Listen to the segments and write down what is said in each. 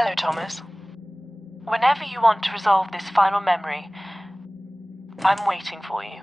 Hello, Thomas. Whenever you want to resolve this final memory, I'm waiting for you.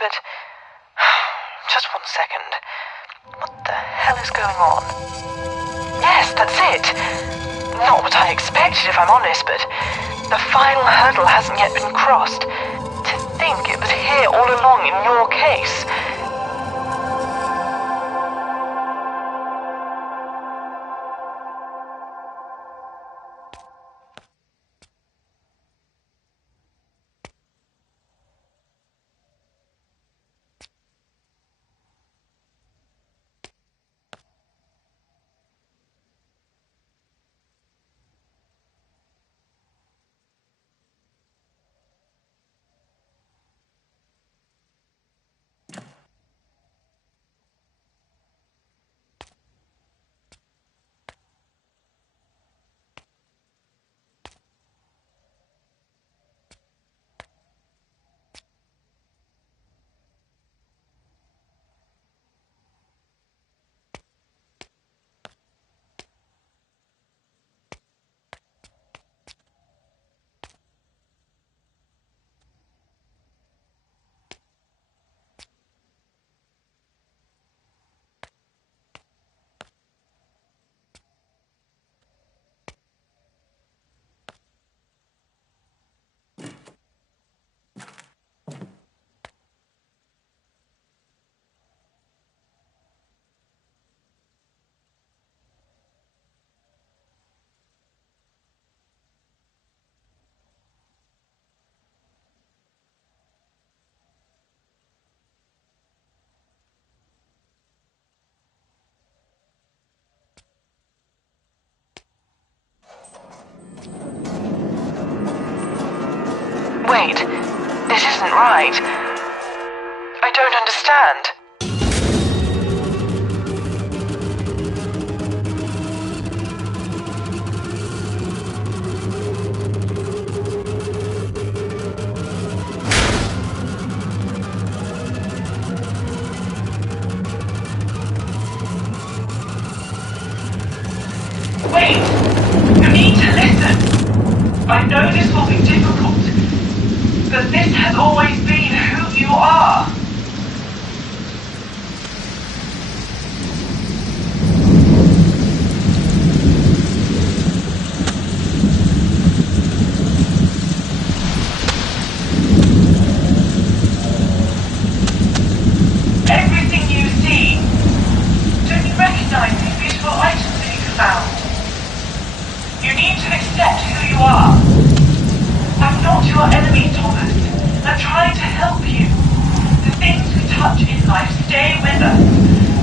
but... Just 1 second. What the hell is going on? Yes, that's it! Not what I expected, if I'm honest, but the final hurdle hasn't yet been crossed. To think it was here all along in your case. Wait, this isn't right. I don't understand. Wait! You need to listen! I know this will be difficult, but this has always been who you are. Everything you see, don't you recognize these beautiful items that you found? You need to accept who you are. I'm not your enemy, Thomas. I'm trying to help you. The things we touch in life stay with us.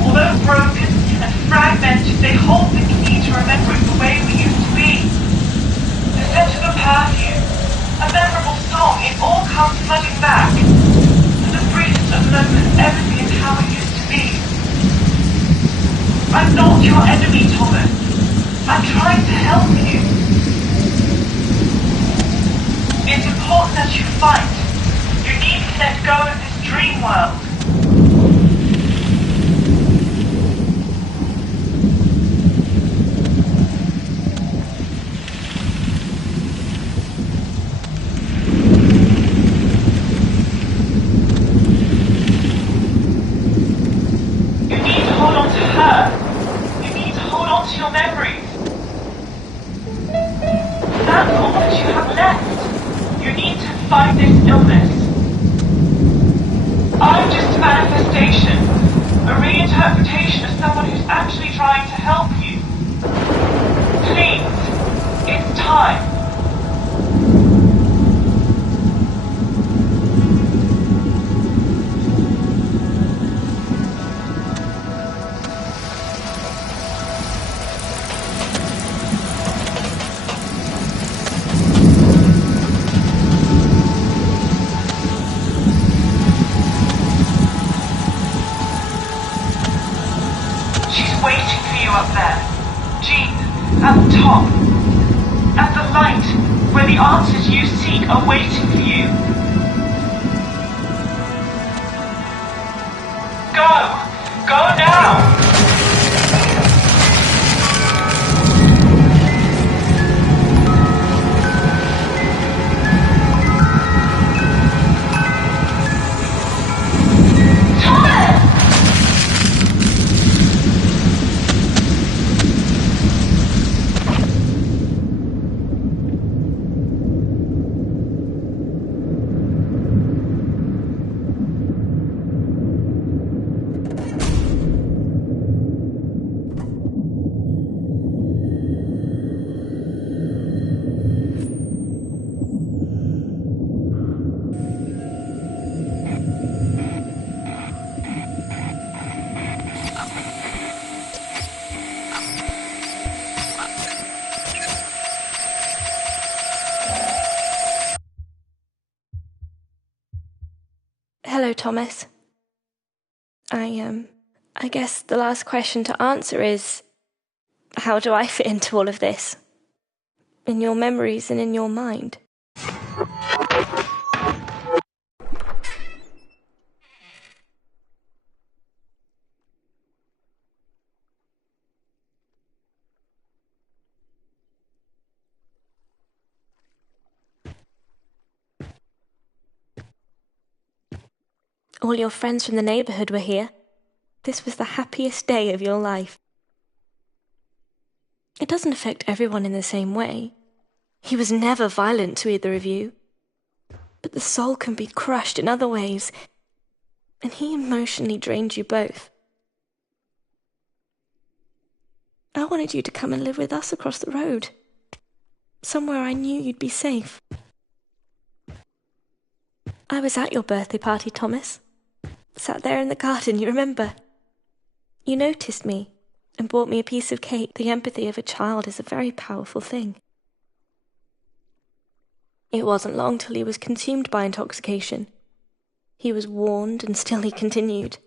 Although broken and fragmented, they hold the key to remembering the way we used to be. The scent of a perfume, a memorable song, it all comes flooding back. For the briefest of moments, everything is how it used to be. I'm not your enemy, Thomas. I'm trying to help you. It's important that you fight. You need to let go of this dream world. You need to hold on to her. You need to hold on to your memories. That's all that you have left. You need to fight this illness. I'm just a manifestation, a reinterpretation of someone who's actually trying to help you. Please, it's time. Waiting for you up there. Jean, at the top. At the light, where the answers you seek are waiting for you. Go! Go now! Hello, Thomas. I guess the last question to answer is, how do I fit into all of this? In your memories and in your mind? All your friends from the neighborhood were here. This was the happiest day of your life. It doesn't affect everyone in the same way. He was never violent to either of you. But the soul can be crushed in other ways, and he emotionally drained you both. I wanted you to come and live with us across the road. Somewhere I knew you'd be safe. I was at your birthday party, Thomas. Sat there in the garden, you remember? You noticed me and bought me a piece of cake. The empathy of a child is a very powerful thing. It wasn't long till he was consumed by intoxication. He was warned, and still he continued.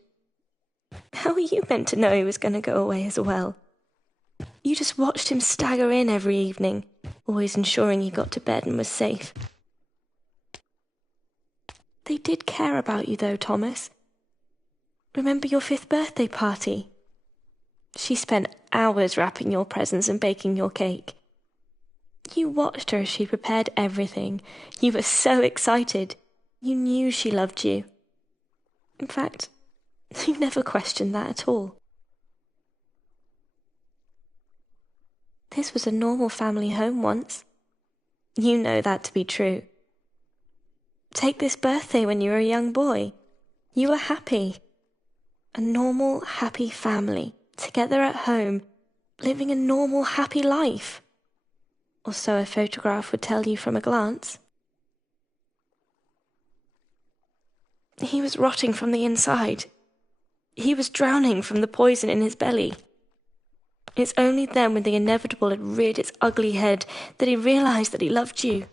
How were you meant to know he was going to go away as well? You just watched him stagger in every evening, always ensuring he got to bed and was safe. They did care about you, though, Thomas. Remember your 5th birthday party? She spent hours wrapping your presents and baking your cake. You watched her as she prepared everything. You were so excited. You knew she loved you. In fact, you never questioned that at all. This was a normal family home once. You know that to be true. Take this birthday when you were a young boy. You were happy. A normal, happy family, together at home, living a normal, happy life. Or so a photograph would tell you from a glance. He was rotting from the inside. He was drowning from the poison in his belly. It's only then, when the inevitable had reared its ugly head, that he realized that he loved you,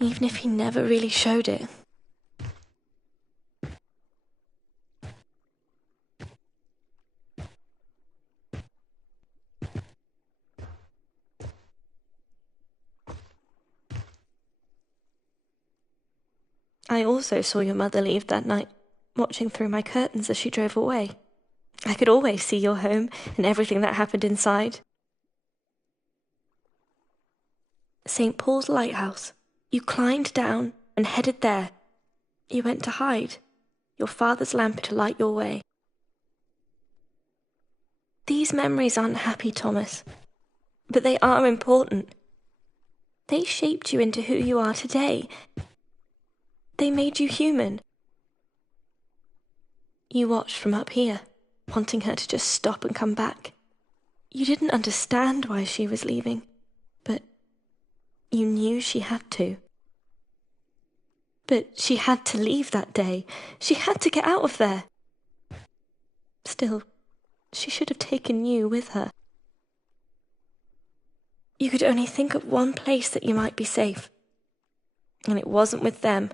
even if he never really showed it. I also saw your mother leave that night, watching through my curtains as she drove away. I could always see your home and everything that happened inside. St. Paul's Lighthouse. You climbed down and headed there. You went to hide, your father's lamp to light your way. These memories aren't happy, Thomas, but they are important. They shaped you into who you are today. They made you human. You watched from up here, wanting her to just stop and come back. You didn't understand why she was leaving, but you knew she had to. But she had to leave that day. She had to get out of there. Still, she should have taken you with her. You could only think of one place that you might be safe, and it wasn't with them.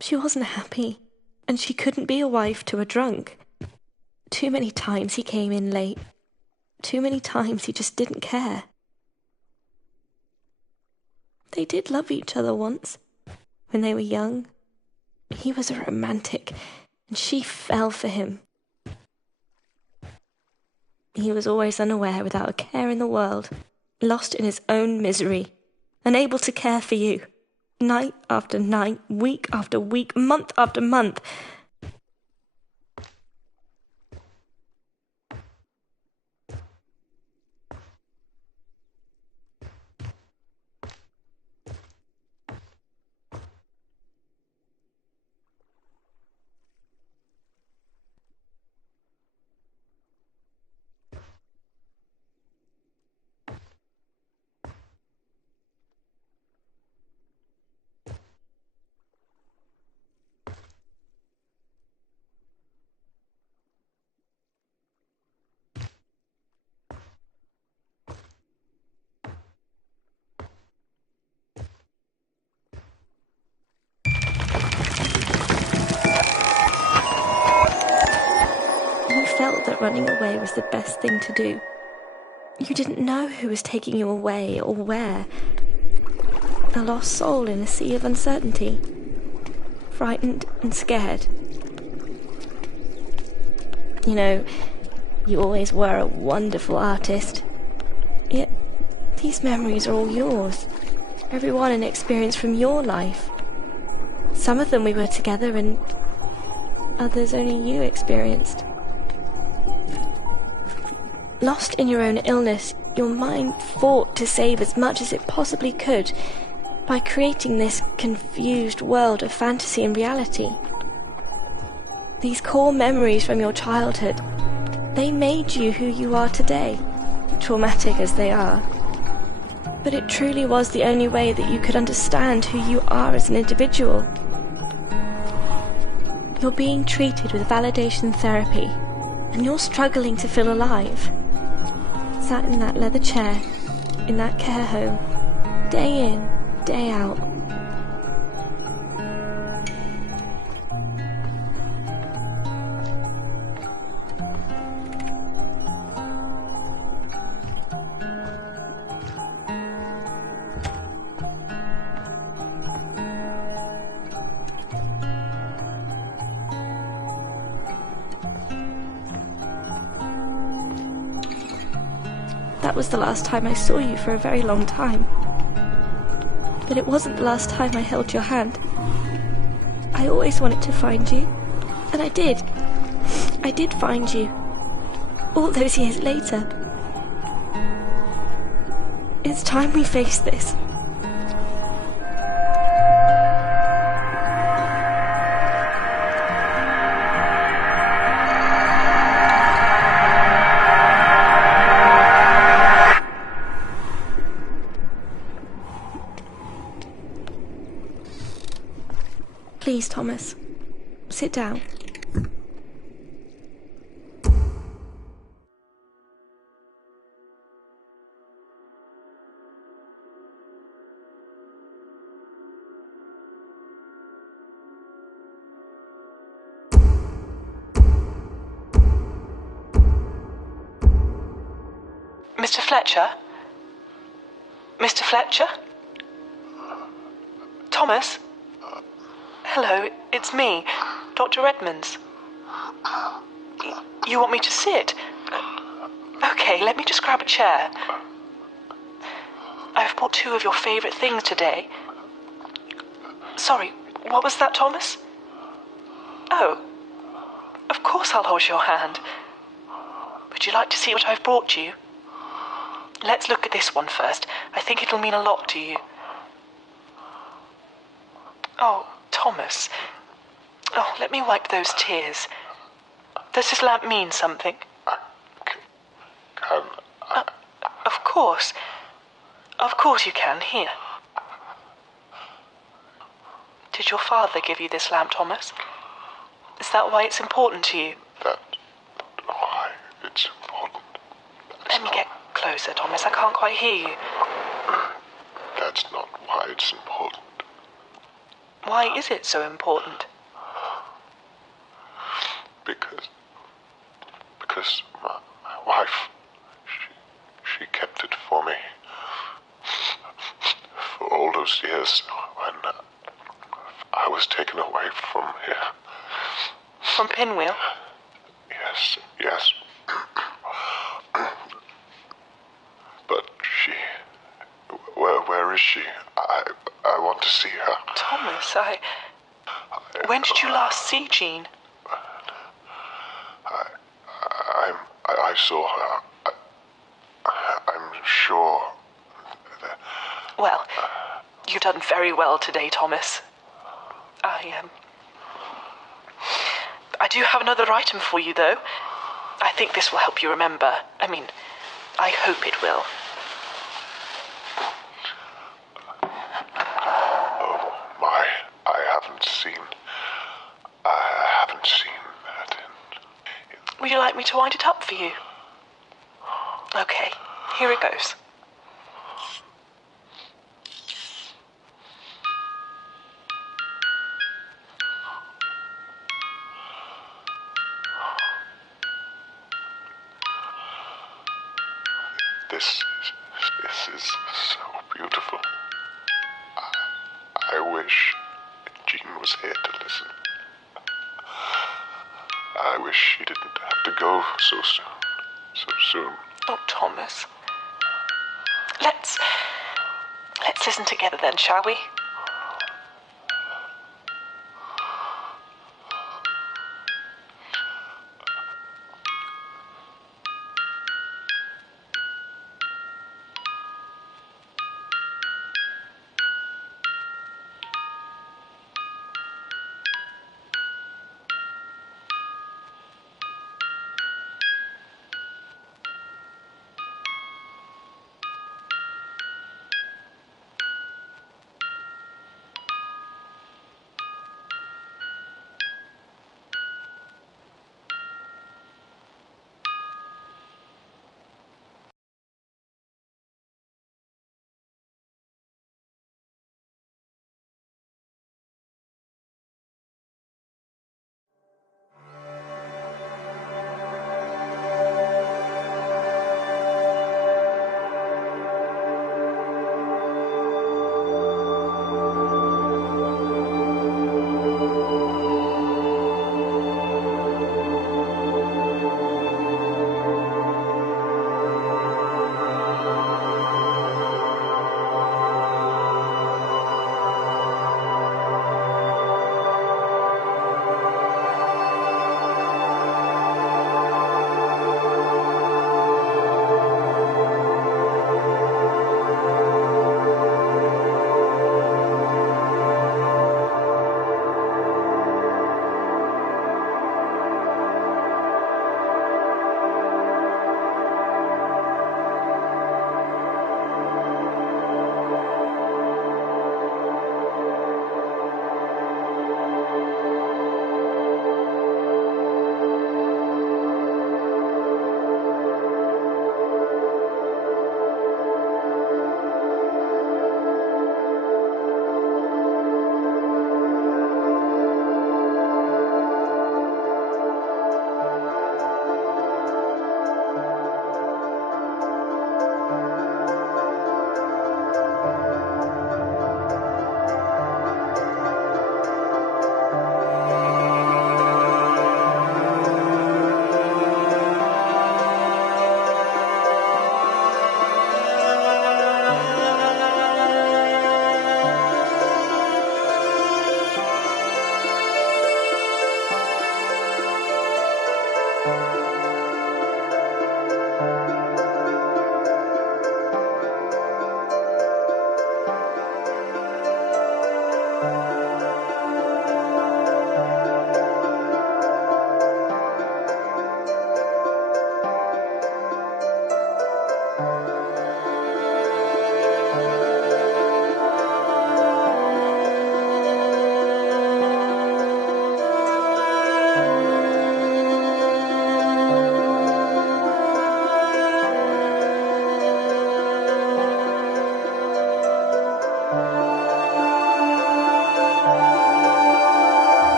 She wasn't happy, and she couldn't be a wife to a drunk. Too many times he came in late. Too many times he just didn't care. They did love each other once, when they were young. He was a romantic, and she fell for him. He was always unaware, without a care in the world, lost in his own misery, unable to care for you. Night after night, week after week, month after month. running away was the best thing to do. You didn't know who was taking you away or where. A lost soul in a sea of uncertainty. Frightened and scared. You know, you always were a wonderful artist. Yet, these memories are all yours. Every one an experience from your life. Some of them we were together and others only you experienced. Lost in your own illness, your mind fought to save as much as it possibly could by creating this confused world of fantasy and reality. These core memories from your childhood, they made you who you are today, traumatic as they are. But it truly was the only way that you could understand who you are as an individual. You're being treated with validation therapy, and you're struggling to feel alive. Sat in that leather chair, in that care home, day in, day out. That was the last time I saw you for a very long time. But it wasn't the last time I held your hand. I always wanted to find you, and I did. I did find you. All those years later. It's time we face this. Please, Thomas, sit down. Mr. Fletcher? Mr. Fletcher? Thomas? Hello, it's me, Dr. Edmonds. You want me to sit? Okay, let me just grab a chair. I've bought 2 of your favourite things today. Sorry, what was that, Thomas? Oh, of course I'll hold your hand. Would you like to see what I've brought you? Let's look at this one first. I think it'll mean a lot to you. Oh, Thomas. Oh, let me wipe those tears. Does this lamp mean something? Can I? Of course. Of course you can. Here. Did your father give you this lamp, Thomas? Is that why it's important to you? That's why it's important. Let me get closer, Thomas. I can't quite hear you. That's not why it's important. Why is it so important? Because my wife, she kept it for me. For all those years when I was taken away from here. From Pinwheel? Yes. But where is she? I want to see her. Thomas, when did you last see Jean? I saw her. I'm sure that... Well, you've done very well today, Thomas. I do have another item for you, though. I think this will help you remember. I mean, I hope it will. Oh, my. I haven't seen that in... Would you like me to wind it up for you? Okay, here it goes. This is so beautiful. I wish Jean was here to listen. I wish she didn't have to go so soon. Oh, Thomas. Let's listen together then, shall we?